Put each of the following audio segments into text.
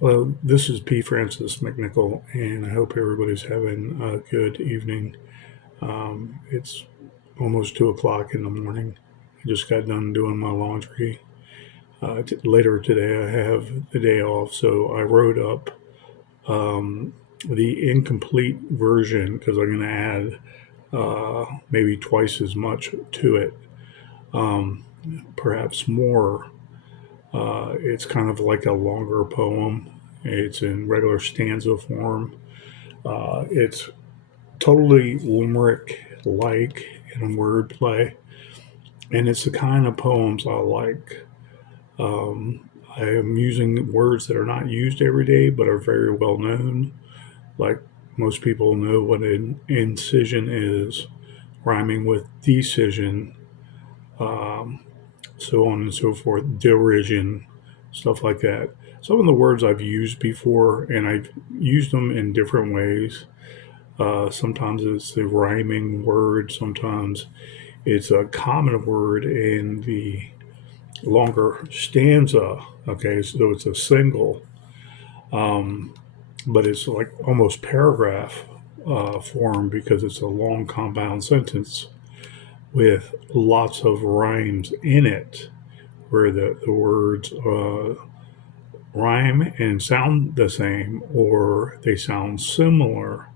Hello, this is P. Francis McNichol, and I hope everybody's having a good evening. It's almost 2 o'clock in the morning. I just got done doing my laundry. Later today, I have the day off, so I wrote up the incomplete version because I'm going to add maybe twice as much to it, perhaps more. It's kind of like a longer poem. It's in regular stanza form. It's totally limerick like in wordplay, and it's the kind of poems I like. I am using words that are not used every day but are very well known. Like most people know what an incision is, rhyming with decision, so on and so forth, derision, stuff like that. Some of the words I've used before, and I've used them in different ways. Sometimes it's the rhyming word, sometimes it's a common word in the longer stanza. Okay, so it's a single, but it's like almost paragraph form because it's a long compound sentence with lots of rhymes in it where the words rhyme and sound the same or they sound similar.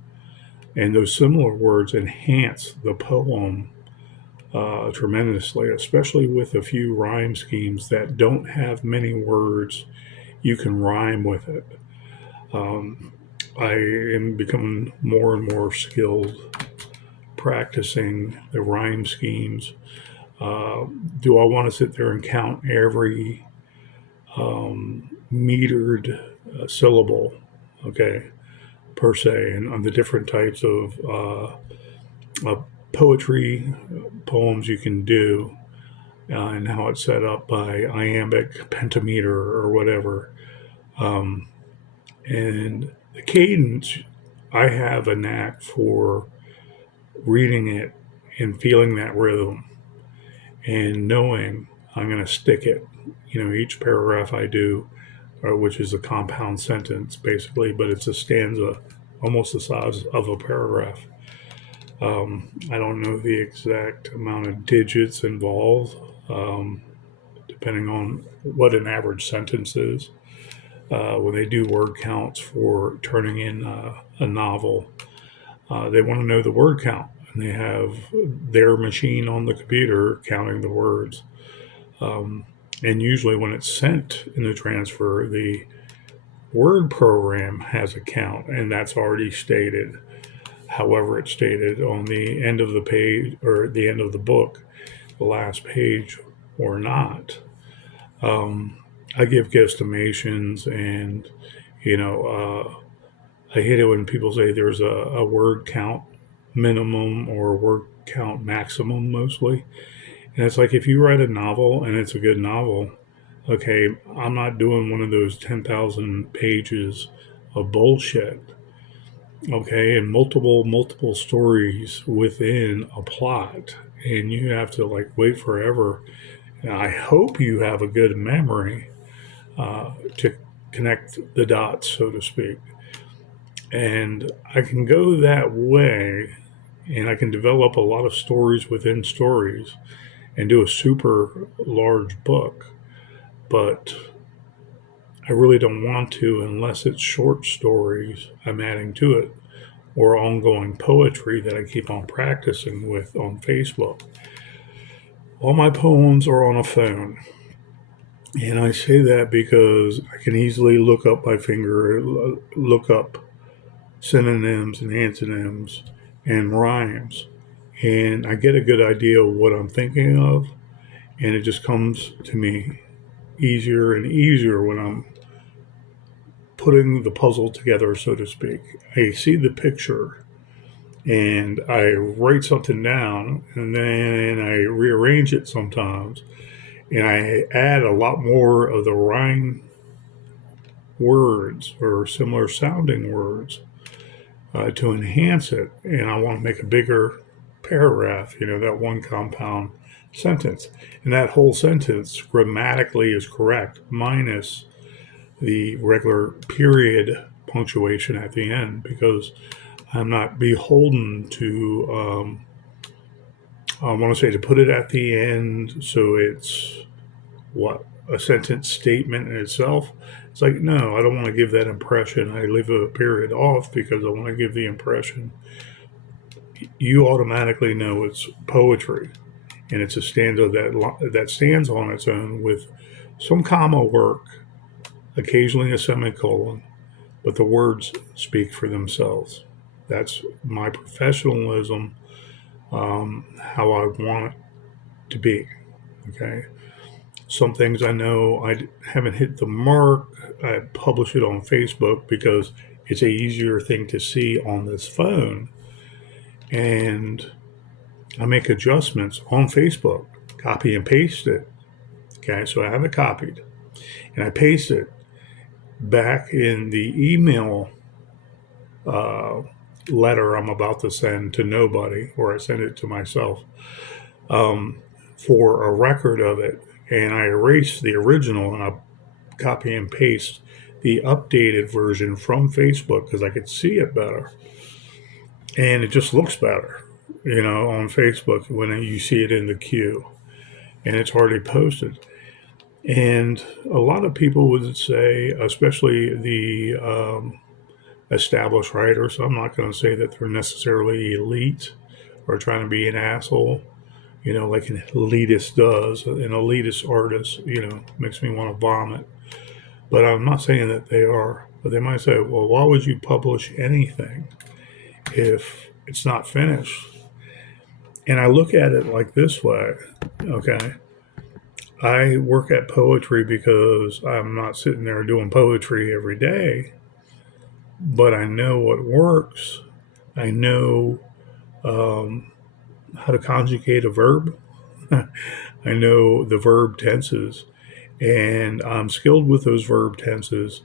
And those similar words enhance the poem tremendously, especially with a few rhyme schemes that don't have many words. You can rhyme with it. I am becoming more and more skilled practicing the rhyme schemes. Do I want to sit there and count every metered syllable? Okay, per se, and on the different types of poetry poems you can do, and how it's set up by iambic pentameter or whatever. And the cadence, I have a knack for reading it and feeling that rhythm and knowing I'm going to stick it. Each paragraph I do, which is a compound sentence basically, but it's a stanza almost the size of a paragraph. I don't know the exact amount of digits involved, depending on what an average sentence is. When they do word counts for turning in a novel, they want to know the word count, and they have their machine on the computer counting the words. And usually, when it's sent in the transfer, the word program has a count, and that's already stated. However, it's stated on the end of the page or the end of the book, the last page or not. I give guesstimations, and I hate it when people say there's a word count minimum or word count maximum mostly. And it's like if you write a novel and it's a good novel, okay, I'm not doing one of those 10,000 pages of bullshit. Okay, and multiple stories within a plot, and you have to like wait forever. And I hope you have a good memory to connect the dots, so to speak. And I can go that way, and I can develop a lot of stories within stories and do a super large book. But I really don't want to unless it's short stories I'm adding to it or ongoing poetry that I keep on practicing with on Facebook. All my poems are on a phone. And I say that because I can easily look up my finger, look up synonyms and antonyms and rhymes. And I get a good idea of what I'm thinking of. And it just comes to me easier and easier when I'm putting the puzzle together, so to speak. I see the picture and I write something down and then I rearrange it sometimes and I add a lot more of the rhyme words or similar sounding words to enhance it. And I want to make a bigger paragraph, that one compound sentence. And that whole sentence grammatically is correct, minus the regular period punctuation at the end, because I'm not beholden to, I want to say, to put it at the end so it's what, a sentence statement in itself. It's like, no, I don't want to give that impression. I leave a period off because I want to give the impression you automatically know it's poetry, and it's a stanza that stands on its own with some comma work, occasionally a semicolon, but the words speak for themselves. That's my professionalism, how I want it to be. Okay. Some things I know I haven't hit the mark. I publish it on Facebook because it's a easier thing to see on this phone. And I make adjustments on Facebook, copy and paste it. Okay, so I have it copied and I paste it back in the email uh, letter I'm about to send to nobody, or I send it to myself um, for a record of it. And I erase the original and I copy and paste the updated version from Facebook because I could see it better. And it just looks better, on Facebook when you see it in the queue and it's already posted. And a lot of people would say, especially the established writers, I'm not going to say that they're necessarily elite or trying to be an asshole, like an elitist does. An elitist artist, makes me want to vomit. But I'm not saying that they are. But they might say, well, why would you publish anything if it's not finished? And I look at it like this way, okay? I work at poetry because I'm not sitting there doing poetry every day, but I know what works. I know um, how to conjugate a verb. I know the verb tenses, and I'm skilled with those verb tenses.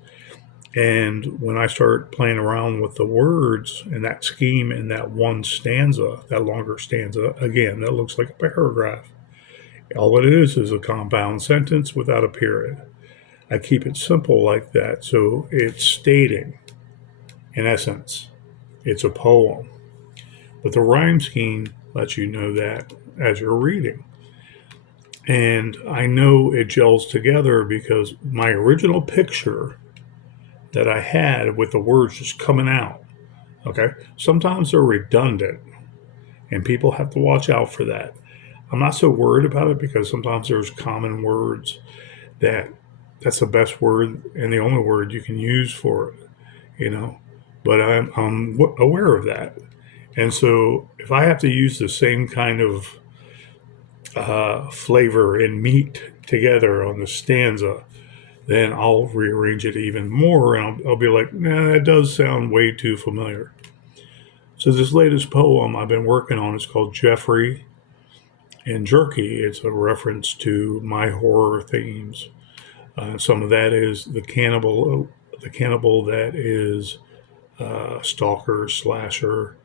And when I start playing around with the words and that scheme in that one stanza, that longer stanza, again, that looks like a paragraph. All it is a compound sentence without a period. I keep it simple like that. So it's stating, in essence, it's a poem. But the rhyme scheme lets you know that as you're reading. And I know it gels together because my original picture that I had with the words just coming out, okay, sometimes they're redundant and people have to watch out for that. I'm not so worried about it because sometimes there's common words that's the best word and the only word you can use for it, you know. But I'm aware of that. And so if I have to use the same kind of flavor and meat together on the stanza, then I'll rearrange it even more and I'll be like, nah, that does sound way too familiar. So this latest poem I've been working on is called Jeffrey and Jerky. It's a reference to my horror themes. Some of that is the cannibal that is stalker, slasher,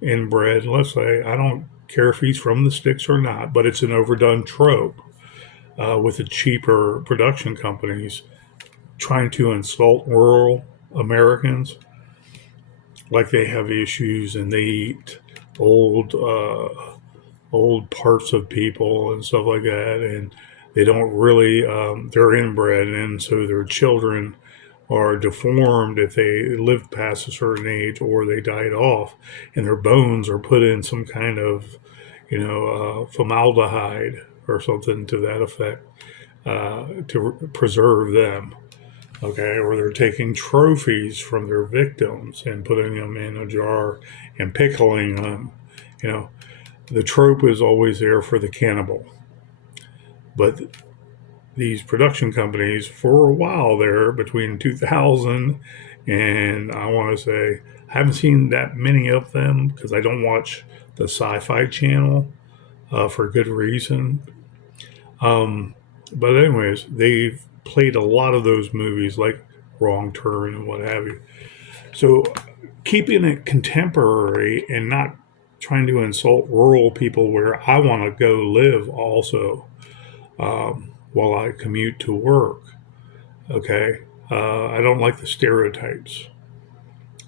inbred. Let's say I don't care if he's from the sticks or not, but it's an overdone trope with the cheaper production companies trying to insult rural Americans, like they have issues and they eat old old parts of people and stuff like that, and they don't really they're inbred, and so their children are deformed if they live past a certain age or they died off, and their bones are put in some kind of formaldehyde or something to that effect to preserve them. Okay, or they're taking trophies from their victims and putting them in a jar and pickling them. You know, the trope is always there for the cannibal. But these production companies, for a while there, between 2000 and I want to say, I haven't seen that many of them because I don't watch the Sci-Fi Channel for good reason. Um, but anyways, they've played a lot of those movies like Wrong Turn and what have you. So keeping it contemporary and not trying to insult rural people where I want to go live also while I commute to work. Okay. I don't like the stereotypes.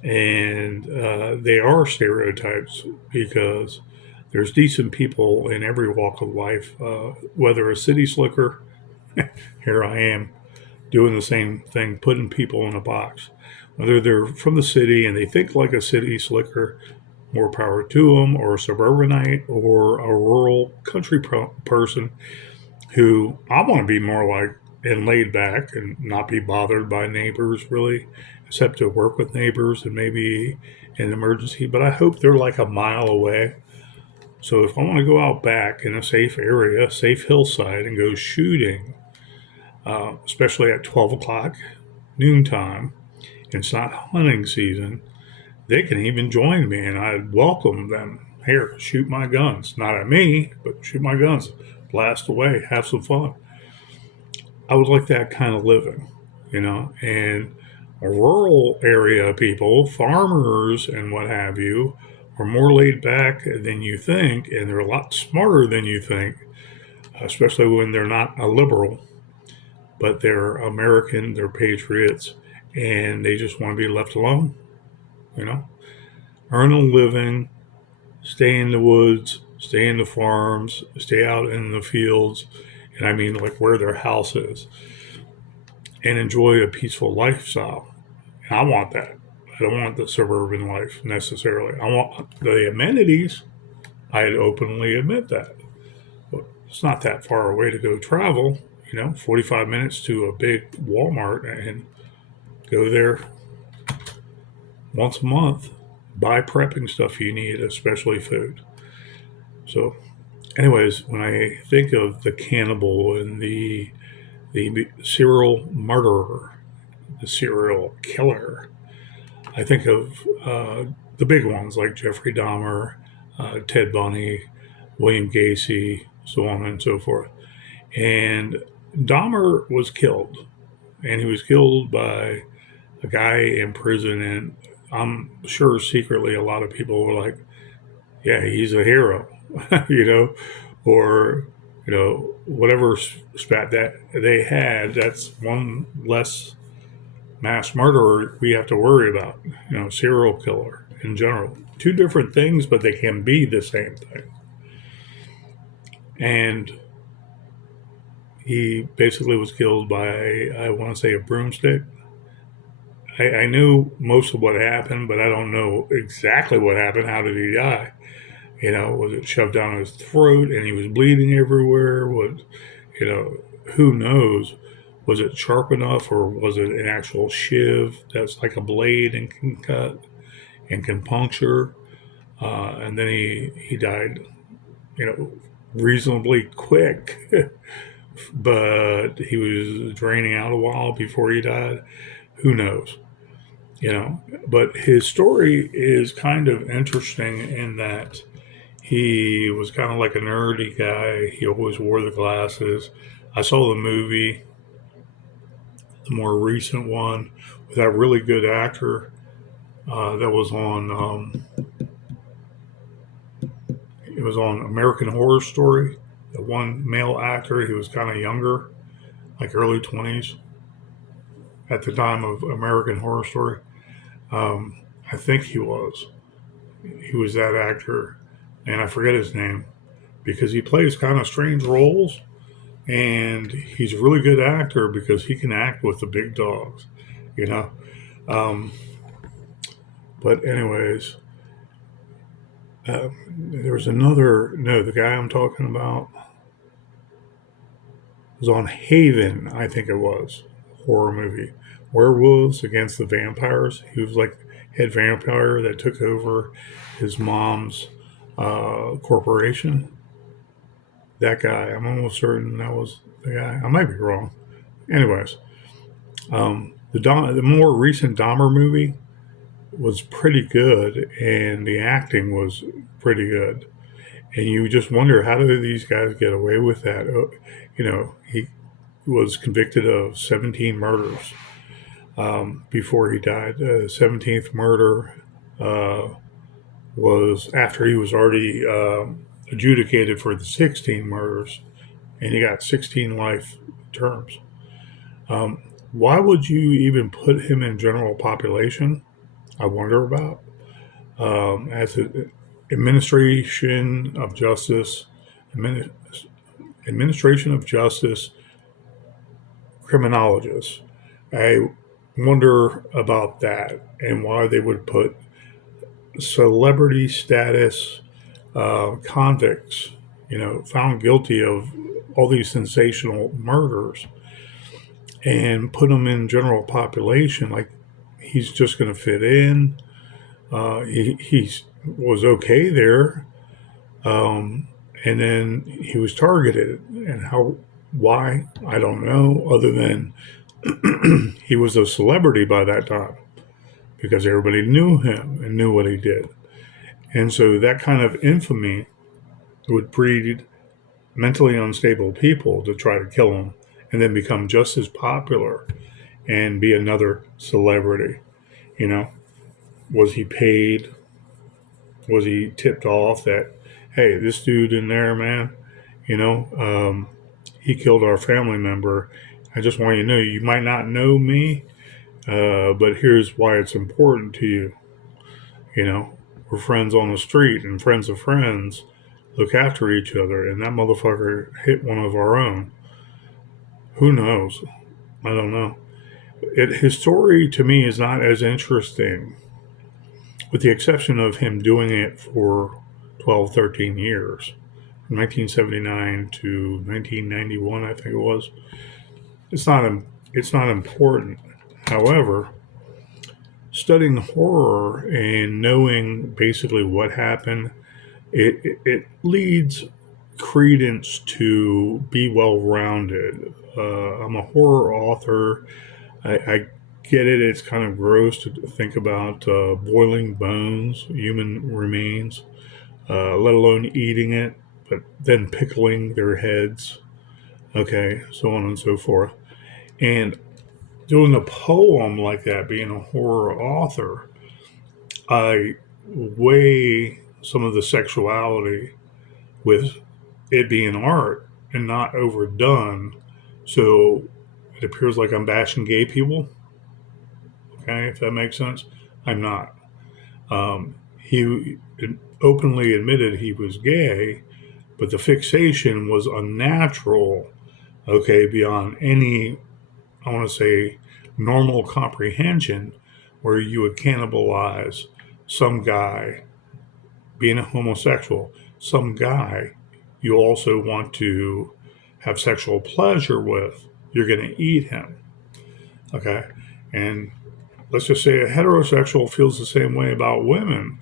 And they are stereotypes because there's decent people in every walk of life, whether a city slicker, here I am doing the same thing, putting people in a box. Whether they're from the city and they think like a city slicker, more power to them, or a suburbanite, or a rural country person who I want to be more like and laid back and not be bothered by neighbors really, except to work with neighbors and maybe in an emergency. But I hope they're like a mile away. So if I want to go out back in a safe area, safe hillside, and go shooting, especially at 12 o'clock, noontime, and it's not hunting season, they can even join me and I'd welcome them. Here, shoot my guns. Not at me, but shoot my guns. Blast away, have some fun. I would like that kind of living, and rural area people, farmers and what have you, are more laid back than you think, and they're a lot smarter than you think, especially when they're not a liberal, but they're American, they're patriots, and they just want to be left alone, you know, earn a living, stay in the woods, stay in the farms, stay out in the fields, and I mean like where their house is, and enjoy a peaceful lifestyle. And I want that. I don't want the suburban life necessarily. I want the amenities. I'd openly admit that. But it's not that far away to go travel, 45 minutes to a big Walmart and go there once a month, buy prepping stuff you need, especially food. So, anyways, when I think of the cannibal and the serial murderer, the serial killer, I think of the big ones like Jeffrey Dahmer, Ted Bundy, William Gacy, so on and so forth. And Dahmer was killed, and he was killed by a guy in prison. And I'm sure secretly a lot of people were like, yeah, he's a hero, you know, or, whatever spat that they had, that's one less mass murderer we have to worry about, serial killer in general. Two different things, but they can be the same thing. And he basically was killed by, I want to say, a broomstick. I knew most of what happened, but I don't know exactly what happened. How did he die? Was it shoved down his throat and he was bleeding everywhere? You know, who knows? Was it sharp enough, or was it an actual shiv that's like a blade and can cut and can puncture? And then he died, reasonably quick, but he was draining out a while before he died. Who knows? But his story is kind of interesting in that he was kind of like a nerdy guy. He always wore the glasses. I saw the movie, the more recent one, with that really good actor that was on. It was on American Horror Story. The one male actor, he was kind of younger, like early 20s at the time of American Horror Story. I think he was. He was that actor, and I forget his name because he plays kind of strange roles, and he's a really good actor because he can act with the big dogs, you know. Um, but anyways, there was another. No, the guy I'm talking about was on Haven, I think it was, horror movie. Werewolves against the vampires. He was like head vampire that took over his mom's corporation. That guy, I'm almost certain that was the guy. I might be wrong. Anyways, the more recent Dahmer movie was pretty good, and the acting was pretty good. And you just wonder, how do these guys get away with that? He was convicted of 17 murders before he died. The 17th murder was after he was already adjudicated for the 16 murders, and he got 16 life terms. Why would you even put him in general population? I wonder about. As an administration of justice, admini- administration of justice criminologist. I wonder about that and why they would put celebrity status convicts, found guilty of all these sensational murders and put them in general population. Like he's just going to fit in. He was okay there, and then he was targeted. And why, I don't know, other than he was a celebrity by that time because everybody knew him and knew what he did. And so that kind of infamy would breed mentally unstable people to try to kill him and then become just as popular and be another celebrity. You know, was he paid? Was he tipped off that, hey, this dude in there, man, you know, he killed our family member. I just want you to know, you might not know me, but here's why it's important to you. You know, we're friends on the street and friends of friends look after each other, and that motherfucker hit one of our own. Who knows? I don't know. His story to me is not as interesting, with the exception of him doing it for 12, 13 years, from 1979 to 1991, I think it was. It's not, it's not important. However, studying horror and knowing basically what happened, it leads credence to be well rounded. I'm a horror author. I get it. It's kind of gross to think about boiling bones, human remains, let alone eating it, but then pickling their heads. Okay, so on and so forth. And doing a poem like that, being a horror author, I weigh some of the sexuality with it being art and not overdone. So it appears like I'm bashing gay people. Okay, if that makes sense. I'm not. He openly admitted he was gay, but the fixation was unnatural. Okay, beyond any, I want to say, normal comprehension, where you would cannibalize some guy being a homosexual, some guy you also want to have sexual pleasure with, you're going to eat him. Okay. And let's just say a heterosexual feels the same way about women.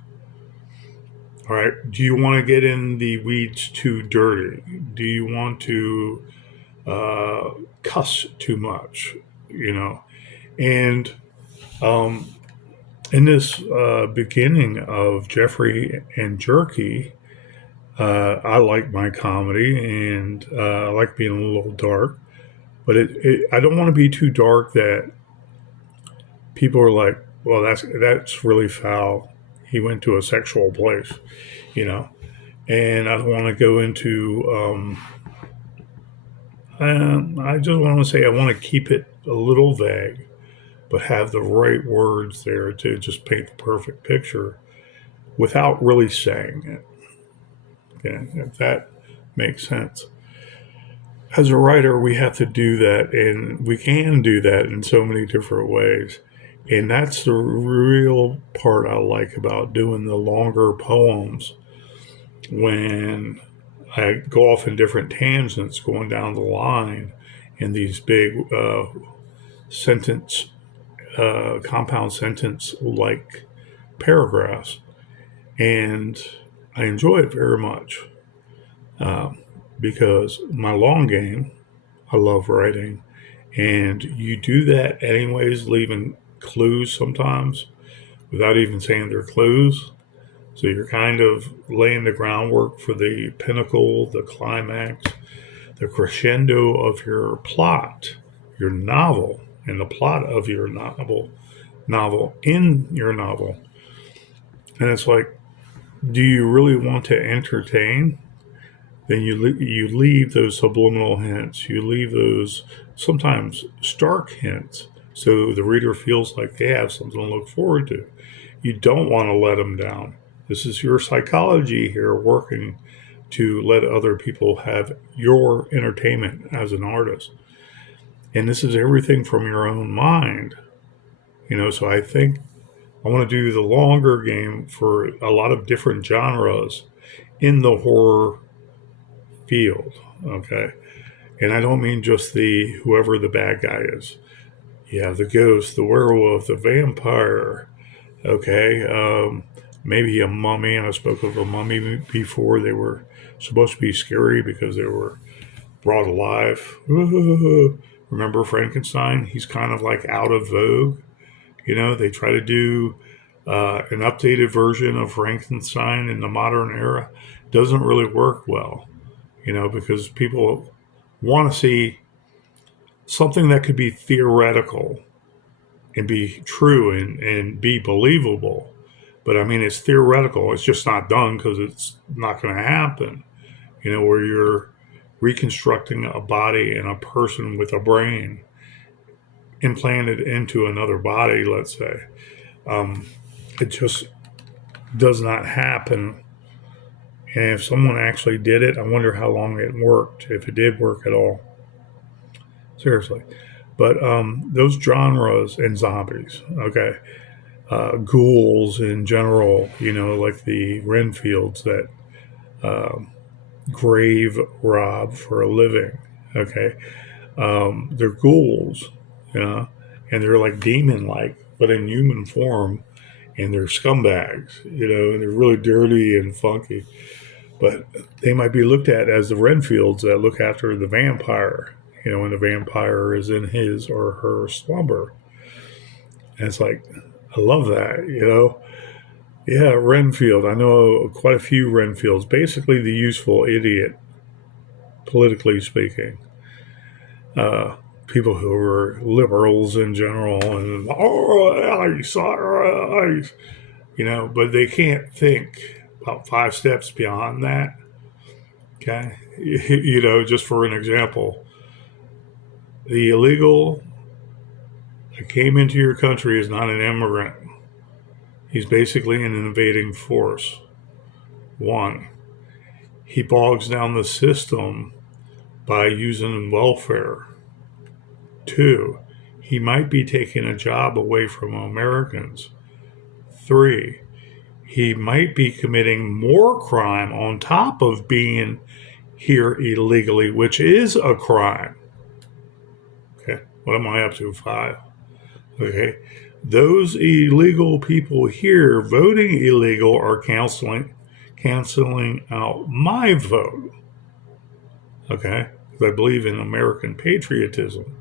All right. Do you want to get in the weeds too dirty? Do you want to uh, cuss too much? You know? And um, in this beginning of Jeffrey and Jerky, I like my comedy and I like being a little dark, but I don't want to be too dark that people are like, well, that's really foul. He went to a sexual place, you know, and I don't want to go into. I just want to say I want to keep it a little vague, but have the right words there to just paint the perfect picture without really saying it. Okay, if that makes sense. As a writer, we have to do that, and we can do that in so many different ways. And that's the real part I like about doing the longer poems when I go off in different tangents going down the line in these big sentence, compound sentence like paragraphs. And I enjoy it very much because my long game, I love writing. And you do that anyways, leaving clues sometimes without even saying they're clues. So you're kind of laying the groundwork for the pinnacle, the climax, the crescendo of your plot, your novel, and the plot of your novel in your novel. And it's like, do you really want to entertain? then you leave those subliminal hints. You leave those sometimes stark hints so the reader feels like they have something to look forward to. You don't want to let them down. This is your psychology here working to let other people have your entertainment as an artist. And this is everything from your own mind. So I think I want to do the longer game for a lot of different genres in the horror field. Okay. And I don't mean just the whoever the bad guy is. You have the ghost, the werewolf, the vampire. Okay. Maybe a mummy. And I spoke of a mummy before. They were supposed to be scary because they were brought alive. Remember Frankenstein? He's kind of like out of vogue. They try to do an updated version of Frankenstein in the modern era. Doesn't really work well, because people want to see something that could be theoretical and be true and be believable. But I mean, it's theoretical. It's just not done because it's not going to happen. Where you're reconstructing a body and a person with a brain implanted into another body, let's say. It just does not happen. And if someone actually did it, I wonder how long it worked, if it did work at all. Seriously. But those genres and zombies, okay, ghouls in general, like the Renfields that grave rob for a living, okay, they're ghouls, and they're like demon-like, but in human form, and they're scumbags, and they're really dirty and funky. But they might be looked at as the Renfields that look after the vampire, when the vampire is in his or her slumber. And it's like, I love that, Yeah, Renfield. I know quite a few Renfields. Basically, the useful idiot, politically speaking. People who are liberals in general and, ice, but they can't think about 5 steps beyond that. Okay. Just for an example, the illegal that came into your country is not an immigrant. He's basically an invading force. 1, he bogs down the system by using welfare. 2, he might be taking a job away from Americans. 3, he might be committing more crime on top of being here illegally, which is a crime. Okay, what am I up to? 5. Okay, those illegal people here voting illegal are canceling out my vote. Okay, because I believe in American patriotism.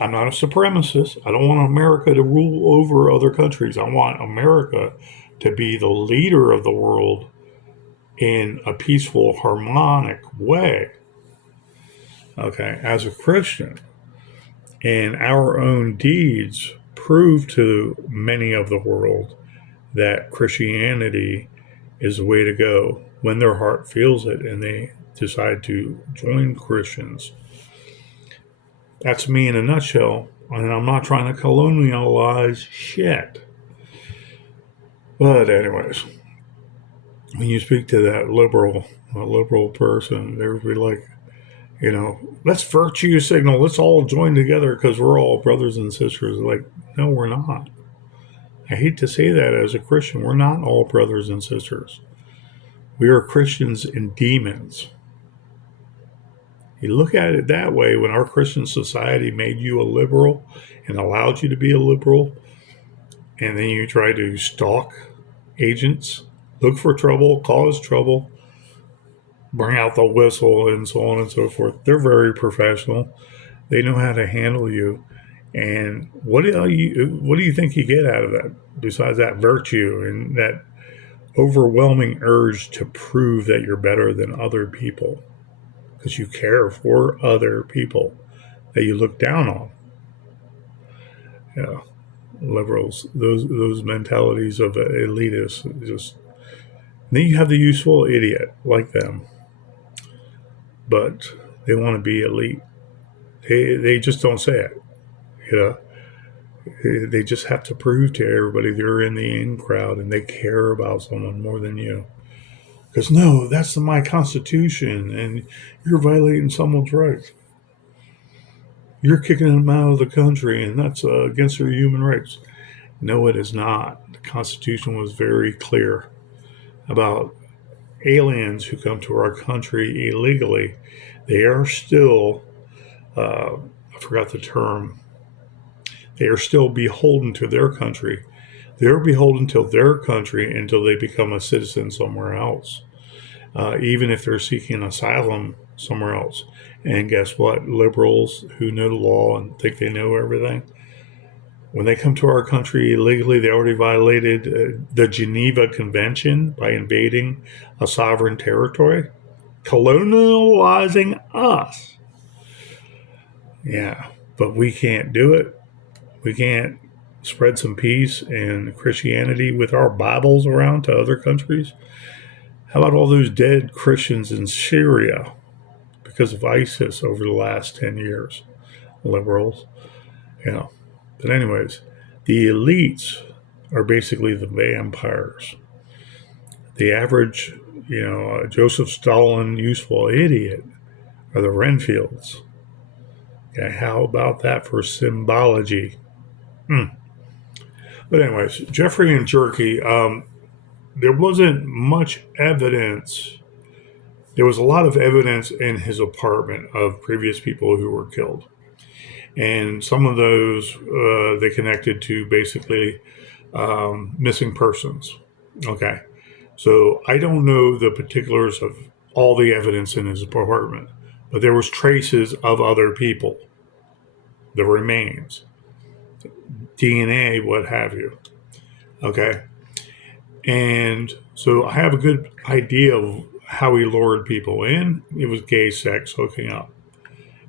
I'm not a supremacist. I don't want America to rule over other countries. I want America to be the leader of the world in a peaceful, harmonic way. Okay, as a Christian. And our own deeds prove to many of the world that Christianity is the way to go when their heart feels it and they decide to join Christians. That's me in a nutshell, and I'm not trying to colonialize shit. But anyways, when you speak to that liberal person, they would be like, let's virtue signal. Let's all join together because we're all brothers and sisters. Like, no, we're not. I hate to say that as a Christian. We're not all brothers and sisters. We are Christians and demons. You look at it that way, when our Christian society made you a liberal and allowed you to be a liberal, and then you try to stalk agents, look for trouble, cause trouble, bring out the whistle, and so on and so forth. They're very professional. They know how to handle you. And what do you think you get out of that besides that virtue and that overwhelming urge to prove that you're better than other people because you care for other people that you look down on? Yeah, liberals, those mentalities of elitists. Just then you have the useful idiot like them. but they want to be elite. They just don't say it. You know, they just have to prove to everybody they're in the in crowd and they care about someone more than you. Because no, that's my constitution, and you're violating someone's rights. You're kicking them out of the country, and that's against their human rights. No, it is not. The Constitution was very clear about aliens who come to our country illegally. They are still, I forgot the term, they are still beholden to their country. They're beholden to their country until they become a citizen somewhere else, even if they're seeking asylum somewhere else. And guess what? Liberals who know the law and think they know everything, when they come to our country illegally, they already violated the Geneva Convention by invading a sovereign territory, colonializing us. Yeah, but we can't do it. We can't spread some peace and Christianity with our Bibles around to other countries. How about all those dead Christians in Syria because of ISIS over the last 10 years? Liberals, you know. But anyways, the elites are basically the vampires. The average, Joseph Stalin useful idiot are the Renfields. Okay, how about that for symbology? But anyways, Jeffrey and Jerky, there wasn't much evidence. There was a lot of evidence in his apartment of previous people who were killed. And some of those they connected to basically missing persons. Okay. So I don't know the particulars of all the evidence in his apartment, but there was traces of other people, the remains, DNA, what have you. Okay. And so I have a good idea of how he lured people in. It was gay sex, hooking up.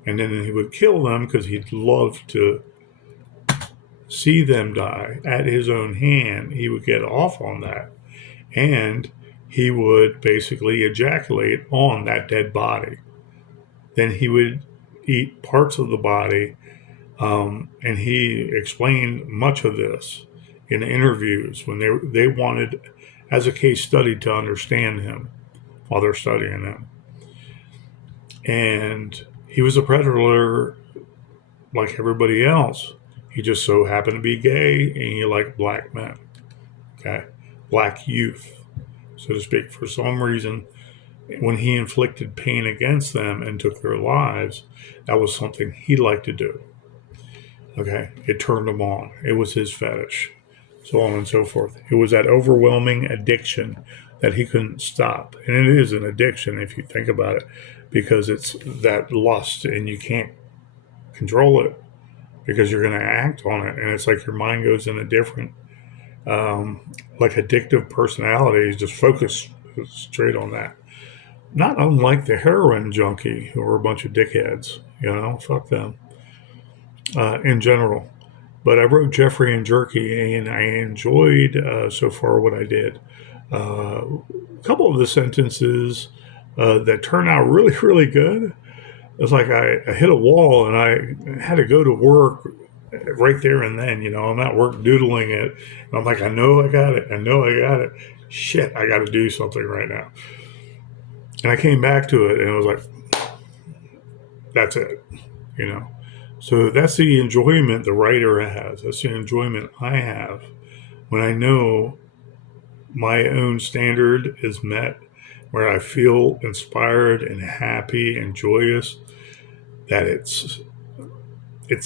And then he would kill them because he'd love to see them die at his own hand. He would get off on that. And he would basically ejaculate on that dead body. Then he would eat parts of the body. And he explained much of this in interviews when they wanted, as a case study, to understand him while they're studying him. And he was a predator like everybody else. He just so happened to be gay and he liked black men. Okay? Black youth, so to speak. For some reason, when he inflicted pain against them and took their lives, that was something he liked to do. Okay? It turned him on. It was his fetish. So on and so forth. It was that overwhelming addiction that he couldn't stop. And it is an addiction if you think about it, because it's that lust and you can't control it because you're going to act on it. And it's like your mind goes in a different, like addictive personality, just focus straight on that. Not unlike the heroin junkie who are a bunch of dickheads, fuck them in general. But I wrote Jeffrey and Jerky, and I enjoyed so far what I did. A couple of the sentences that turned out really, really good. It's like I hit a wall and I had to go to work right there and then. I'm at work doodling it. And I'm like, I know I got it. I know I got it. Shit, I got to do something right now. And I came back to it and it was like, that's it, So that's the enjoyment the writer has. That's the enjoyment I have when I know my own standard is met, where I feel inspired and happy and joyous that it's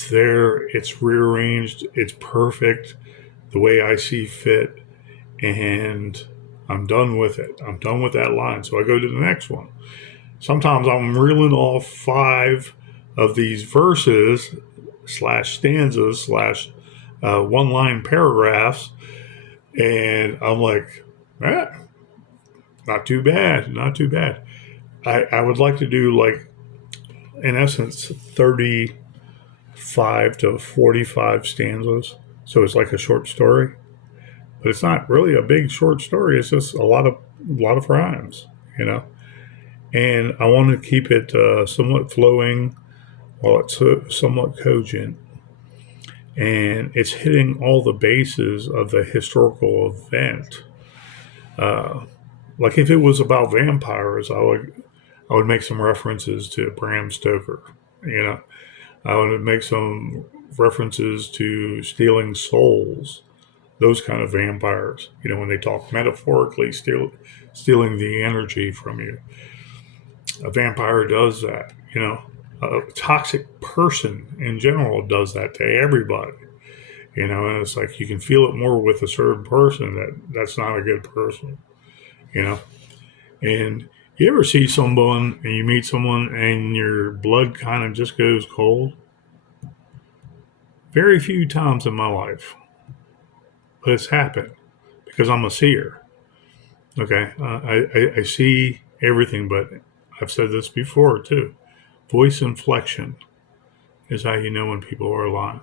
there, it's rearranged, it's perfect the way I see fit, and I'm done with it. I'm done with that line. So I go to the next one. Sometimes I'm reeling off 5 of these verses / stanzas / one-line paragraphs, and I'm like, not too bad, not too bad. I would like to do, like, in essence, 35 to 45 stanzas. So it's like a short story, but it's not really a big short story. It's just a lot of rhymes, And I want to keep it somewhat flowing while it's somewhat cogent. And it's hitting all the bases of the historical event. Uh, like if it was about vampires, I would make some references to Bram Stoker. You know, I would make some references to stealing souls, those kind of vampires. You know, when they talk metaphorically, stealing the energy from you. A vampire does that. You know, a toxic person in general does that to everybody. You know, and it's like you can feel it more with a certain person that's not a good person. You know, and you ever see someone and you meet someone and your blood kind of just goes cold? Very few times in my life, but it's happened because I'm a seer. Okay, I see everything, but I've said this before too. Voice inflection is how you know when people are lying.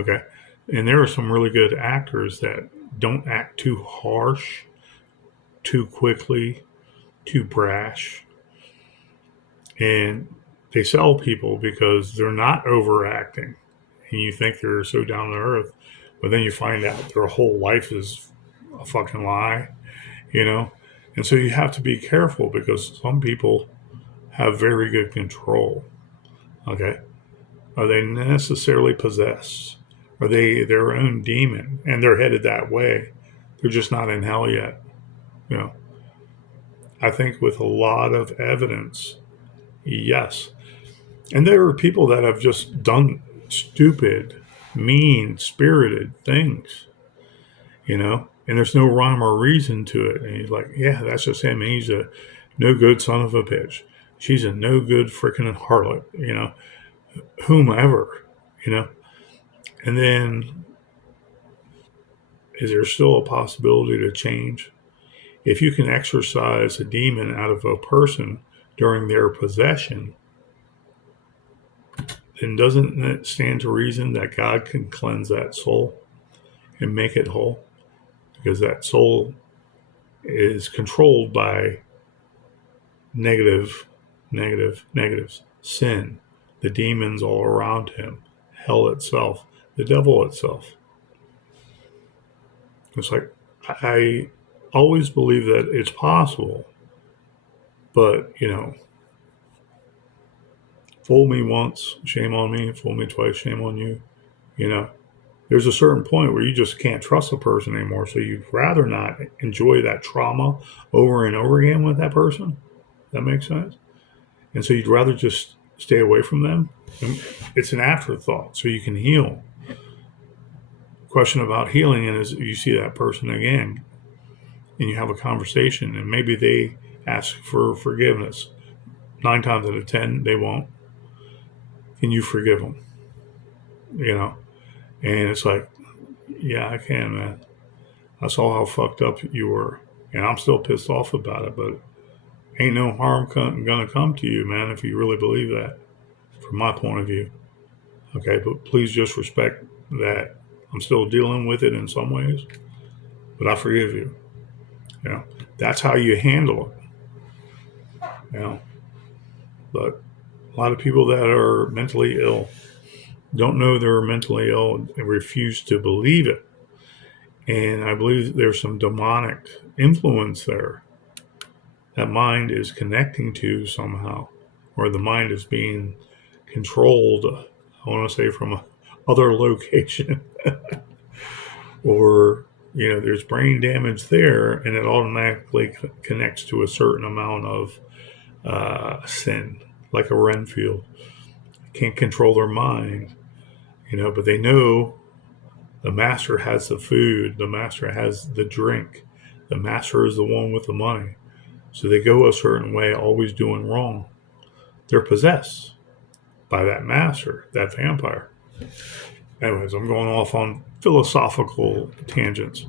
Okay, and there are some really good actors that don't act too harsh, too quickly, too brash, and they sell people because they're not overacting, and you think they're so down to earth, but then you find out their whole life is a fucking lie, you know. And so you have to be careful because some people have very good control. Okay, are they necessarily possessed? Are they their own demon and they're headed that way? They're just not in hell yet. You know, I think with a lot of evidence, yes. And there are people that have just done stupid, mean spirited things, you know, and there's no rhyme or reason to it. And he's like, yeah, that's just him. He's a no good son of a bitch. She's a no good freaking harlot, you know, whomever, you know. And then is there still a possibility to change? If you can exorcise a demon out of a person during their possession, then doesn't it stand to reason that God can cleanse that soul and make it whole? Because that soul is controlled by negatives, sin, the demons all around him, hell itself, the devil itself. It's like I always believe that it's possible, but you know, fool me once, shame on me. Fool me twice, shame on you. You know, there's a certain point where you just can't trust a person anymore. So you'd rather not enjoy that trauma over and over again with that person. That makes sense. And so you'd rather just stay away from them. And it's an afterthought, so you can heal. Question about healing is you see that person again and you have a conversation and maybe they ask for forgiveness. 9 times out of 10, they won't. Can you forgive them? You know? And it's like, yeah, I can, man. I saw how fucked up you were. And I'm still pissed off about it, but ain't no harm gonna come to you, man, if you really believe that, from my point of view. Okay, but please just respect that I'm still dealing with it in some ways, but I forgive you. You know, that's how you handle it. You know, but a lot of people that are mentally ill don't know they're mentally ill and refuse to believe it. And I believe there's some demonic influence there that mind is connecting to somehow, or the mind is being controlled, I want to say from a other location, or you know, there's brain damage there, and it automatically connects to a certain amount of sin, like a Renfield. Can't control their mind, you know, but they know the master has the food, the master has the drink, the master is the one with the money. So they go a certain way, always doing wrong. They're possessed by that master, that vampire. Anyways, I'm going off on philosophical tangents.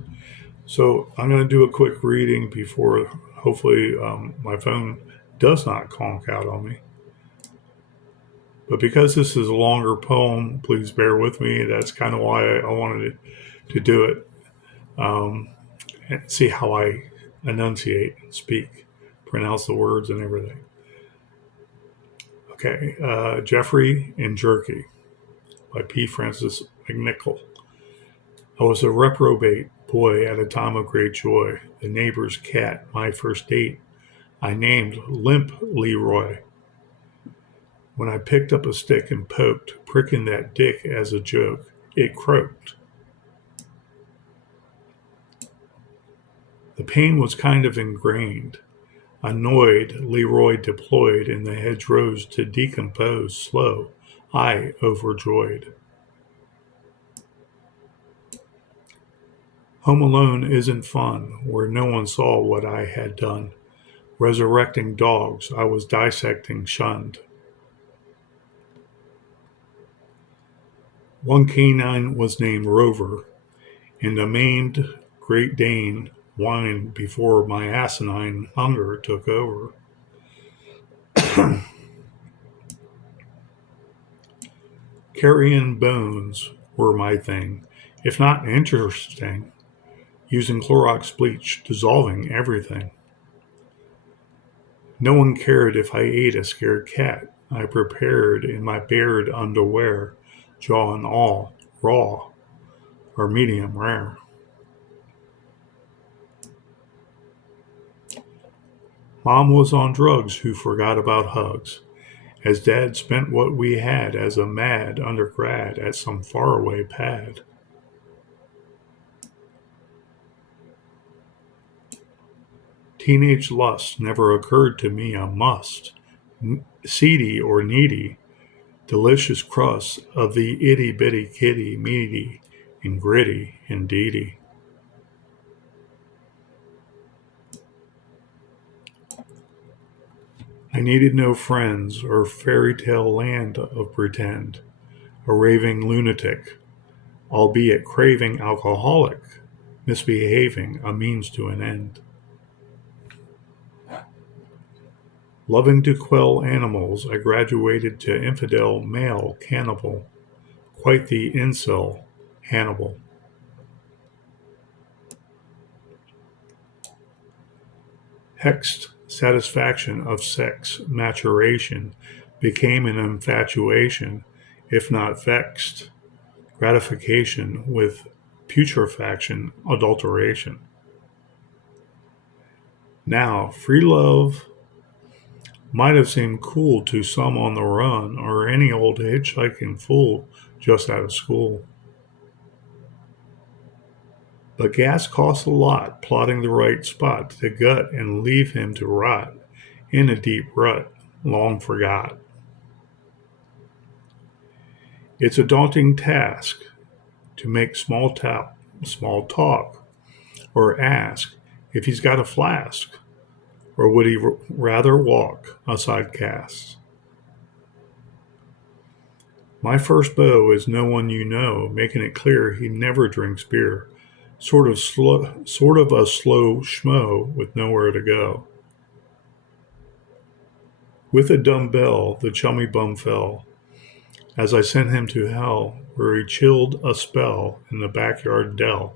So I'm going to do a quick reading before, hopefully, my phone does not conk out on me. But because this is a longer poem, please bear with me. That's kind of why I wanted to do it. And see how I enunciate and speak pronounce the words and everything. Okay, Jeffrey and Jerky by P. Francis McNichol. I was a reprobate boy at a time of great joy. The neighbor's cat, my first date, I named Limp Leroy. When I picked up a stick and poked, pricking that dick as a joke, it croaked. The pain was kind of ingrained. Annoyed, Leroy deployed in the hedgerows to decompose, slow, I overjoyed. Home alone isn't fun, where no one saw what I had done. Resurrecting dogs, I was dissecting, shunned. One canine was named Rover, and a maimed Great Dane whined before my asinine hunger took over. Carrion bones were my thing, if not interesting, using Clorox bleach, dissolving everything. No one cared if I ate a scared cat. I prepared in my bared underwear, jaw and all, raw or medium rare. Mom was on drugs who forgot about hugs, as Dad spent what we had as a mad undergrad at some faraway pad. Teenage lust never occurred to me a must. Seedy or needy, delicious crust of the itty-bitty kitty, meaty and gritty, indeedy. I needed no friends or fairy tale land of pretend, a raving lunatic, albeit craving alcoholic, misbehaving a means to an end. Loving to quell animals, I graduated to infidel male cannibal, quite the incel Hannibal. Hexed satisfaction of sex maturation became an infatuation, if not vexed, gratification with putrefaction adulteration. Now, free love might have seemed cool to some on the run or any old hitchhiking fool just out of school. But gas costs a lot, plotting the right spot to gut and leave him to rot in a deep rut, long forgot. It's a daunting task to make small talk, or ask if he's got a flask, or would he rather walk a side cast? My first beau is no one you know, making it clear he never drinks beer. Sort of a slow schmo with nowhere to go. With a dumbbell, the chummy bum fell, as I sent him to hell, where he chilled a spell in the backyard dell.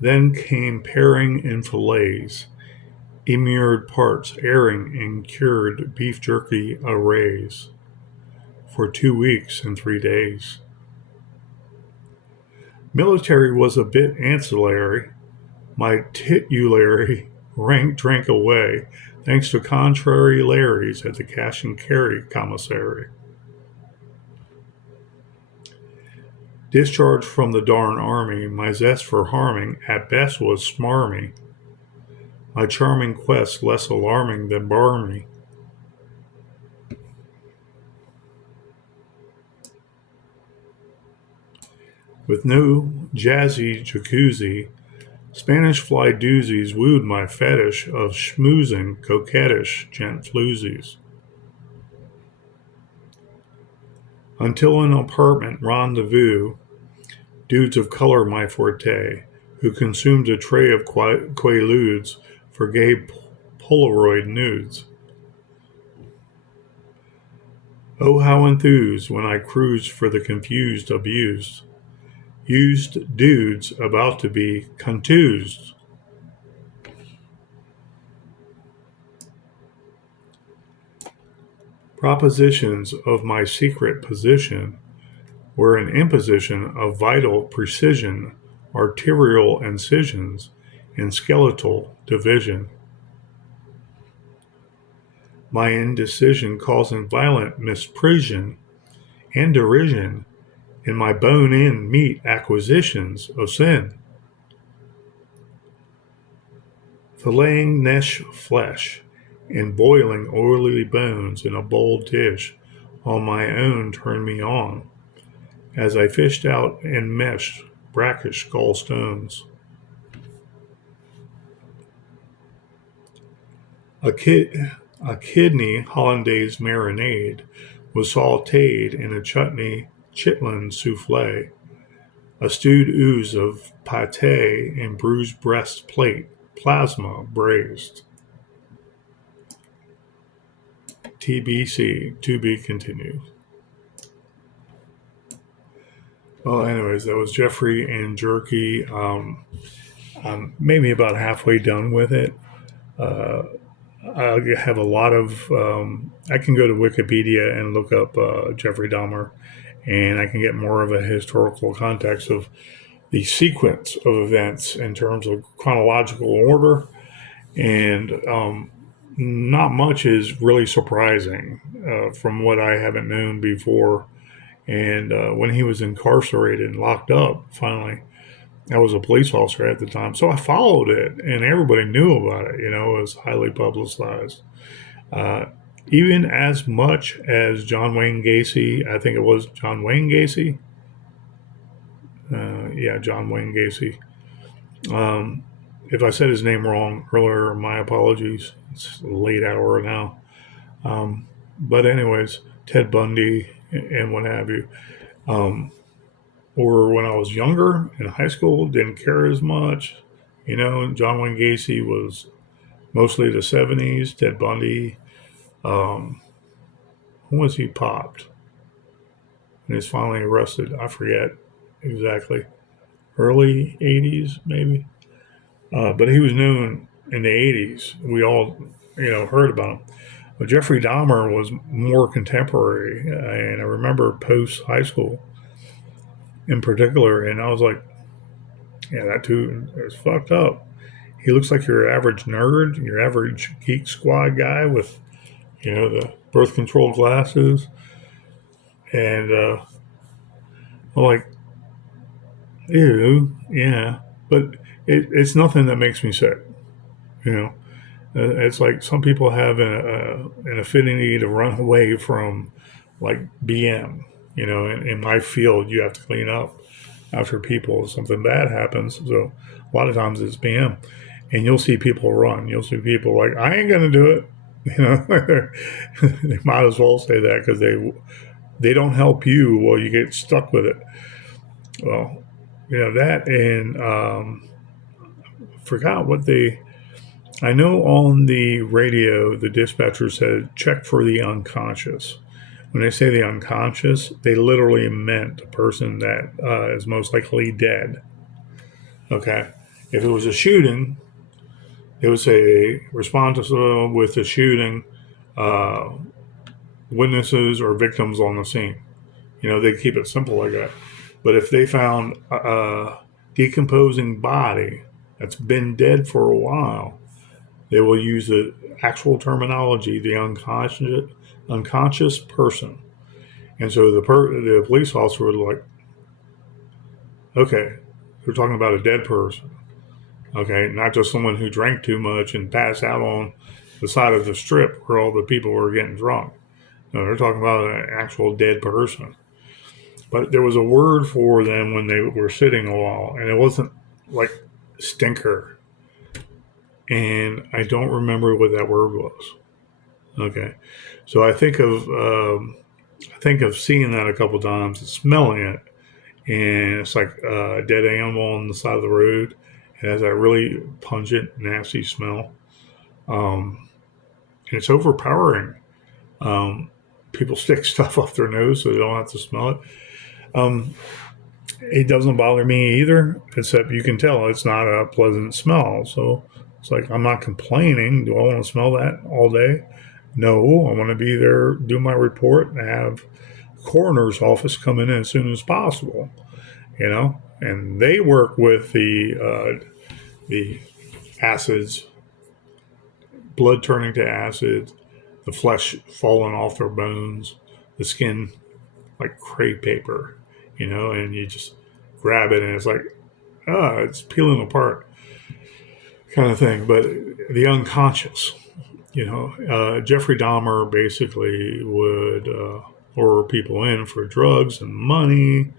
Then came paring and fillets, immured parts, airing and cured beef jerky arrays, for 2 weeks and 3 days. Military was a bit ancillary. My titulary rank drank away, thanks to contrary Larrys at the cash and carry commissary. Discharged from the darn army, my zest for harming at best was smarmy. My charming quest less alarming than barmy. With no jazzy jacuzzi, Spanish fly doozies wooed my fetish of schmoozing coquettish gent floozies. Until an apartment rendezvous, dudes of color my forte, who consumed a tray of quaaludes for gay Polaroid nudes. Oh, how enthused when I cruised for the confused, abused. Used dudes about to be contused. Propositions of my secret position were an imposition of vital precision, arterial incisions, and skeletal division. My indecision causing violent misprision and derision in my bone-in meat acquisitions of sin. Filleting nesh flesh and boiling oily bones in a bold dish on my own turned me on, as I fished out and meshed brackish gallstones. A, a kidney hollandaise marinade was sautéed in a chutney chitlin souffle, a stewed ooze of pâté and bruised breast plate, plasma braised. TBC, to be continued. Well, anyways, that was Jeffrey and Jerky. I'm maybe about halfway done with it. I have a lot of. I can go to Wikipedia and look up Jeffrey Dahmer, and I can get more of a historical context of the sequence of events in terms of chronological order, and not much is really surprising from what I haven't known before. And when he was incarcerated and locked up, finally, I was a police officer at the time, so I followed it, and everybody knew about it. It was highly publicized. Uh, Even as much as John Wayne Gacy, I think it was John Wayne Gacy. Yeah, John Wayne Gacy. If I said his name wrong earlier, my apologies. It's a late hour now. But anyways, Ted Bundy and what have you. Or when I was younger in high school, didn't care as much. John Wayne Gacy was mostly the 70s. Ted Bundy, when was he popped? And he's finally arrested. I forget exactly. Early 80s, maybe. But he was known in the 80s. We all, heard about him. But Jeffrey Dahmer was more contemporary. And I remember post high school in particular. And I was like, yeah, that dude is fucked up. He looks like your average nerd, your average geek squad guy with, the birth control glasses. And I'm like, ew, yeah. But it's nothing that makes me sick, you know. It's like some people have an affinity to run away from, like, BM. In my field, you have to clean up after people. Something bad happens. So a lot of times it's BM. And you'll see people run. You'll see people like, I ain't going to do it. They might as well say that because they don't help you while you get stuck with it. Well, that, and forgot what I know on the radio, the dispatcher said, check for the unconscious. When they say the unconscious, they literally meant the person that is most likely dead. Okay. If it was a shooting, it would say respond to with the shooting, uh, witnesses or victims on the scene. They keep it simple like that. But if they found a decomposing body that's been dead for a while, they will use the actual terminology, the unconscious person. And so the police officer would like, okay, we're talking about a dead person. Okay, not just someone who drank too much and passed out on the side of the strip where all the people were getting drunk. No, they're talking about an actual dead person. But there was a word for them when they were sitting a while, and it wasn't like stinker. And I don't remember what that word was. Okay, so I think of seeing that a couple times, and smelling it, and it's like a dead animal on the side of the road. It has that really pungent, nasty smell, and it's overpowering. Um, people stick stuff up their nose so they don't have to smell it. It doesn't bother me either, except you can tell it's not a pleasant smell. So it's like, I'm not complaining. Do I want to smell that all day? No, I want to be there, do my report, and have coroner's office come in as soon as possible. And they work with the acids, blood turning to acid, the flesh falling off their bones, the skin like crepe paper, and you just grab it and it's like, it's peeling apart kind of thing. But the unconscious, Jeffrey Dahmer basically would lure people in for drugs and money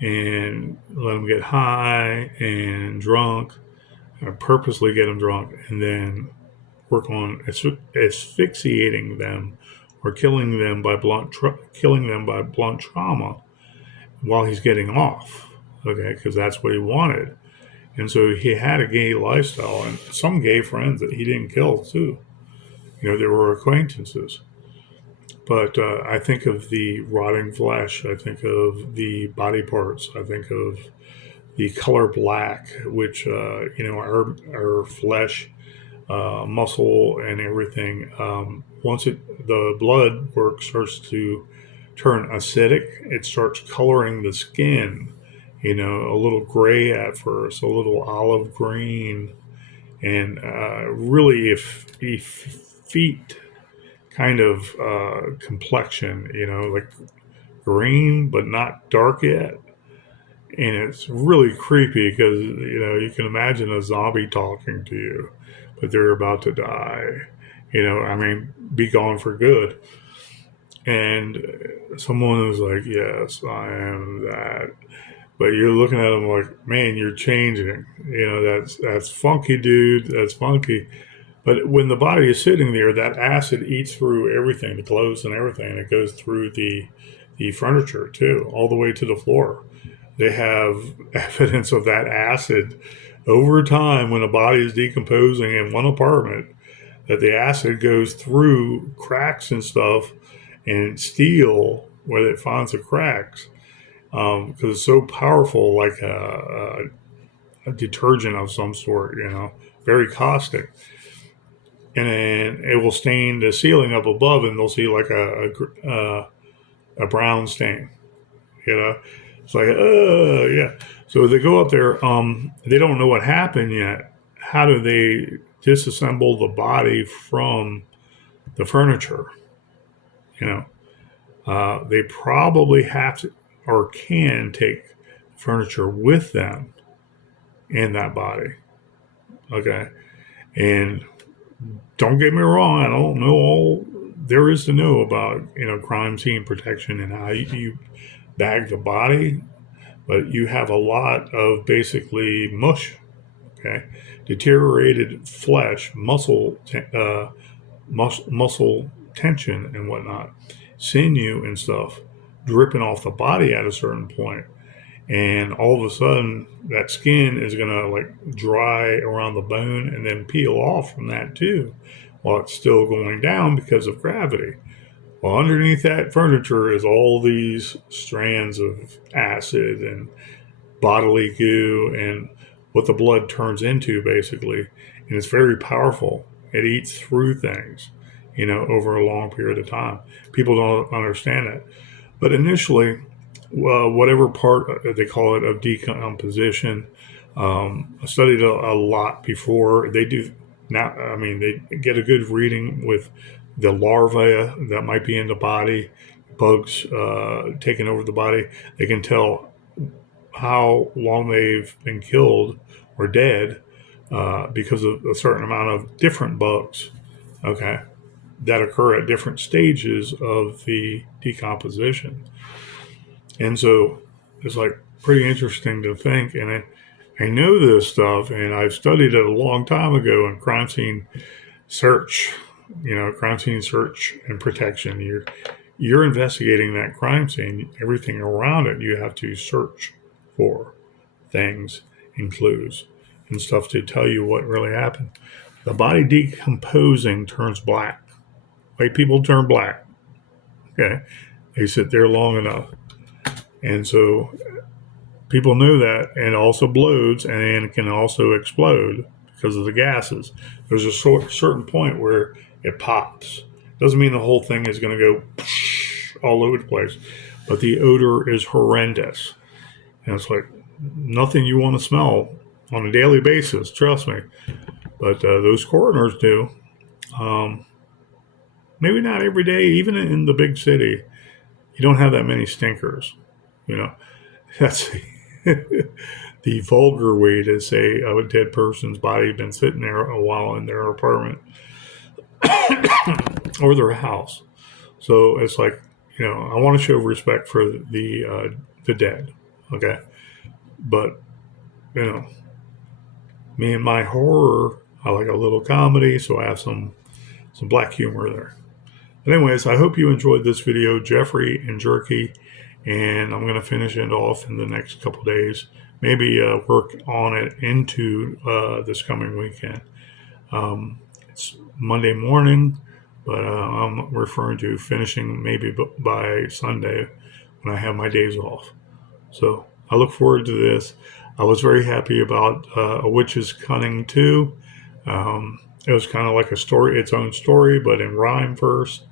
and let them get high and drunk, purposely get them drunk, and then work on asphyxiating them or killing them by blunt trauma while he's getting off. Okay, because that's what he wanted, and so he had a gay lifestyle and some gay friends that he didn't kill too. They were acquaintances. But I think of the rotting flesh. I think of the body parts. I think of the color black, which our flesh, muscle, and everything. Once the blood work starts to turn acidic, it starts coloring the skin. A little gray at first, a little olive green, and really effete kind of complexion. Like green but not dark yet. And it's really creepy because, you can imagine a zombie talking to you, but they're about to die. Be gone for good. And someone is like, yes, I am that. But you're looking at them like, man, you're changing. That's funky, dude. That's funky. But when the body is sitting there, that acid eats through everything, the clothes and everything, and it goes through the furniture too, all the way to the floor. They have evidence of that acid over time when a body is decomposing in one apartment, that the acid goes through cracks and stuff and steel where it finds the cracks, because it's so powerful, like a detergent of some sort, very caustic. And then it will stain the ceiling up above, and they'll see like a brown stain. It's like, yeah. So they go up there. They don't know what happened yet. How do they disassemble the body from the furniture? They probably have to or can take furniture with them in that body. Okay, and don't get me wrong, I don't know all there is to know about crime scene protection and how you bag the body, but you have a lot of basically mush, okay, deteriorated flesh, muscle tension and whatnot, sinew and stuff dripping off the body at a certain point. And all of a sudden, that skin is going to like dry around the bone and then peel off from that too, while it's still going down because of gravity. Well, underneath that furniture is all these strands of acid and bodily goo and what the blood turns into, basically. And it's very powerful. It eats through things, over a long period of time. People don't understand it. But initially, whatever part they call it of decomposition, I studied a lot before they do now. They get a good reading with the larvae that might be in the body, bugs taking over the body. They can tell how long they've been killed or dead because of a certain amount of different bugs, okay, that occur at different stages of the decomposition. And so it's like pretty interesting to think. And I know this stuff, and I've studied it a long time ago in crime scene search, crime scene search and protection. You're investigating that crime scene, everything around it. You have to search for things and clues and stuff to tell you what really happened. The body decomposing turns black. White people turn black. Okay, they sit there long enough, and so people knew that, and it also blows and it can also explode because of the gases. There's a certain point where it pops. Doesn't mean the whole thing is going to go all over the place, but the odor is horrendous, and it's like nothing you want to smell on a daily basis. Trust me, but those coroners do. Um, Maybe not every day, even in the big city. You don't have that many stinkers. You know, that's the vulgar way to say a dead person's body had been sitting there a while in their apartment or their house. So it's like, I want to show respect for the dead. Okay, but you know, me and my horror, I like a little comedy, so I have some black humor there. But anyways, I hope you enjoyed this video, Jeffrey and Jerky, and I'm going to finish it off in the next couple days. Maybe work on it into this coming weekend. It's Monday morning, but I'm referring to finishing maybe by Sunday when I have my days off. So I look forward to this. I was very happy about A Witch's Cunning too. It was kind of like a story, its own story, but in rhyme verse.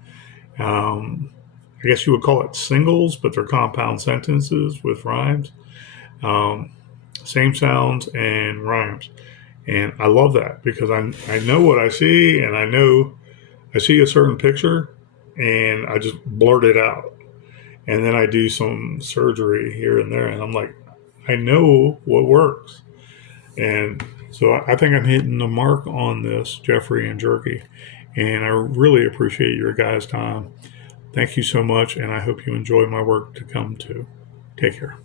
I guess you would call it singles, but they're compound sentences with rhymes. Um, Same sounds and rhymes. And I love that because I know what I see, and I see a certain picture and I just blurt it out. And then I do some surgery here and there, and I'm like, I know what works. And so I think I'm hitting the mark on this, Jeffrey and Jerky. And I really appreciate your guys' time. Thank you so much, and I hope you enjoy my work to come too. Take care.